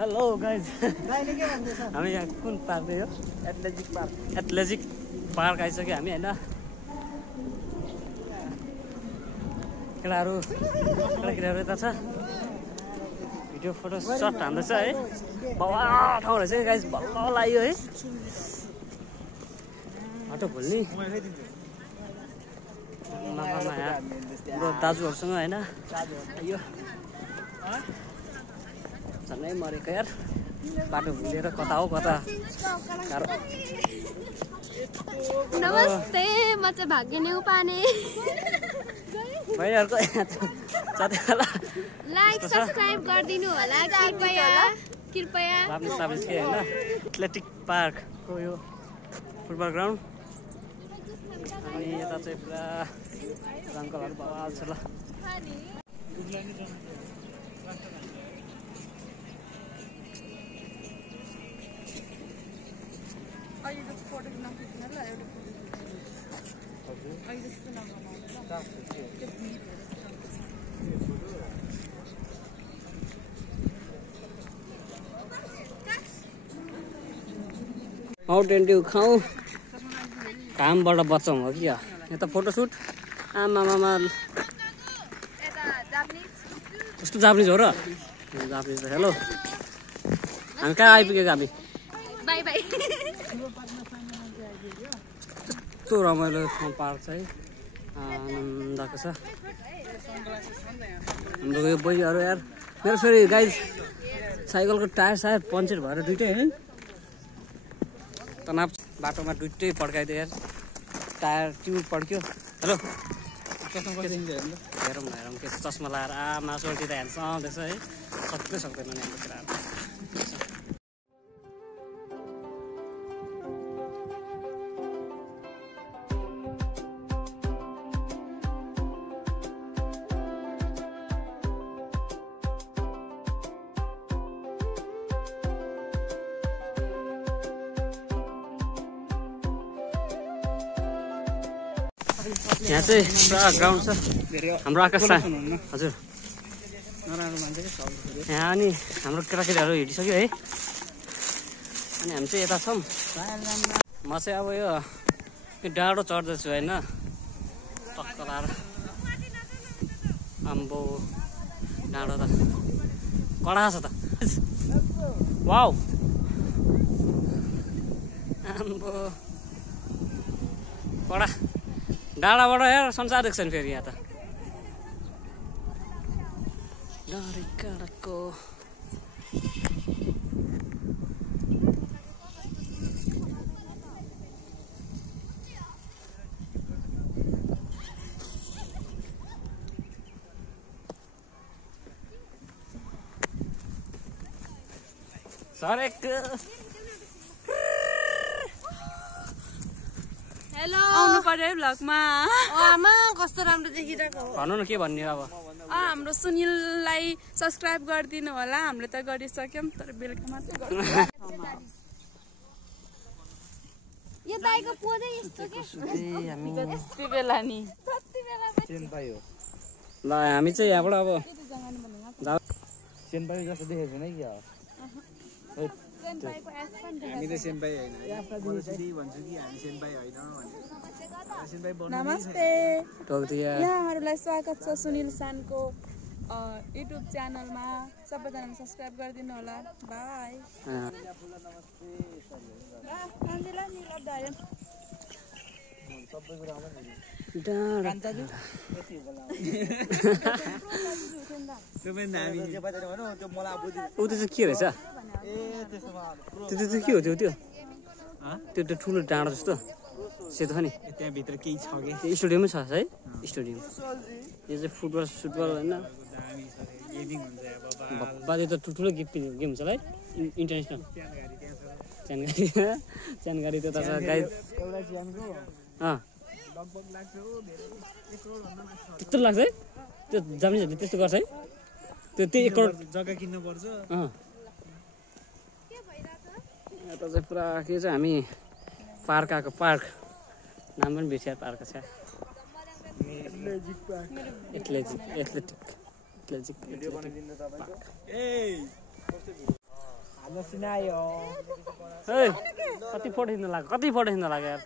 hello guys हामी यहाँ कुन पार्क हो एथलेटिक पार्क आइसक्यो हामी होइन केटाहरू केटाकेटीहरू यता छ भिडियो फोटो सट हान्दैछ है बल्ल ठाउँ रहेछ गाइज बल्ल लाग्यो है बाटो भुल्ने दाजुहरूसँग होइन यो झन्डै मरेको यार बाटो भुलेर कता हो कता नमस्ते म चाहिँ भाग्य नेउपाने भाइहरूको लाइक सब्स्क्राइब गरिदिनु होला कृपया होइन एथलेटिक पार्कको यो फुटबल ग्राउन्ड अनि यता चाहिँ पुरा अङ्कलहरू बवाल छ ल माउन्टेन ड्यू खाउँ घामबाट बचाउँ हो कि यता फोटोसुट आमामा कस्तो जापानिज हो र जापानिज हेलो हामी कहाँ आइपुगेको हामी कस्तो रमाइलो ठाउँ पार्क छ है आनन्दको छ हाम्रो यो बैहरू यार मेरो फेरि गाइज साइकलको टायर सायद पङ्चर भएर दुइटै है तनाव बाटोमा दुइटै पड्काइदियो यार टायर ट्युब पड्क्यो हेलो हेरौँ न हेरौँ के चस्मा लगाएर मासुल्टी त ह्यान्डसम आउँदैछ है सक्दै सक्दैन नि हाम्रो कुराहरू यहाँ चाहिँ पुरा ग्राउन्ड छ हाम्रो आकाश हजुर यहाँ अनि हाम्रो केटाकेटीहरू हिँडिसक्यो है अनि हामी चाहिँ यता छौँ म चाहिँ अब यो डाँडो चढ्दैछु होइन टक्क लाएर आम्बो डाँडो त कडा छ त वाउ आम्बो कडा डाँडाबाट यार संसार देख्छ नि फेरि यहाँ त डाँडाको सरेक हेलो आउनु पर्यो भ्लगमा आमा कस्तो राम्रो देखिरहेको भन्नु न के भन्ने अब हाम्रो सुनिललाई सब्स्क्राइब गरिदिनु होला हामीले त गरिसक्यौँ तर बेलुका मात्रै यो दाइको पोजै यस्तो के हामी यति बेला नि ल हामी चाहिँ यहाँबाट अब सेनपाई जस्तो देखेको छैन कि हामी त सेनपाई होइन भन्छु कि हामी सेनपाई होइन नमस्ते यहाँहरूलाई स्वागत छ सुनिल सानको युट्युब च्यानलमा सबैजनाले सब्स्क्राइब गरिदिनु होला बाई ऊ त्यो चाहिँ के रहेछ त्यो के हो त्यो ठुलो डाँडा जस्तो सेतो छ नि त्यहाँभित्र केही छ कि स्टेडियमै छ है स्टेडियम यो चाहिँ फुटबल होइन बाजे त ठुल्ठुलो गेम हुन्छ है इन्टरनेसनल च्यानगाडी त्यता छ गाई त्यस्तो लाग्छ है त्यो जापानिजहरूले त्यस्तो गर्छ है त्यो 1 करोड जग्गा किन्नु पर्छ यता चाहिँ पुरा के चाहिँ हामी पार्क आएको पार्क नाम पनि बिर्सिया पार्क छ एथलेटिक मसिना आयो ए कति फोटो खिच्न लाग्यो यार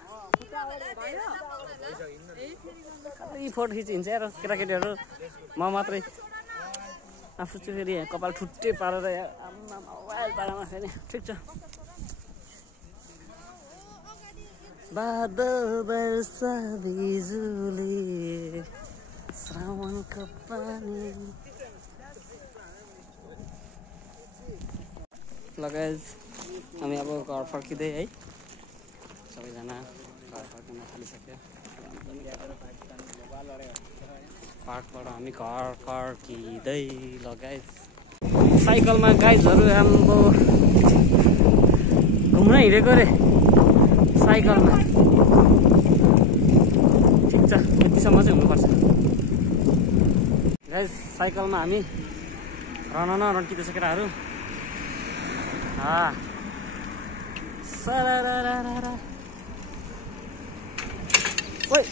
कति फोटो खिचिन्छ यार केटाकेटीहरू म मात्रै आफू चाहिँ फेरि कपाल ठुट्टै पारेर मोबाइल पारामा फेरि ठिक छ बादल वर्षा बिजुली श्रावणको पानी लगायत हामी अब घर फर्किँदै है सबैजना घर फर्किन थालिसक्यो पार्कबाट हामी घर फर्किँदै लगायत साइकलमा गाइजहरू हाम्रो घुम्न हिँडेको रे साइकलमा ठिक छ यतिसम्म चाहिँ हुनुपर्छ गाइज साइकलमा हामी रन्किँदैछ केटाहरू ओइ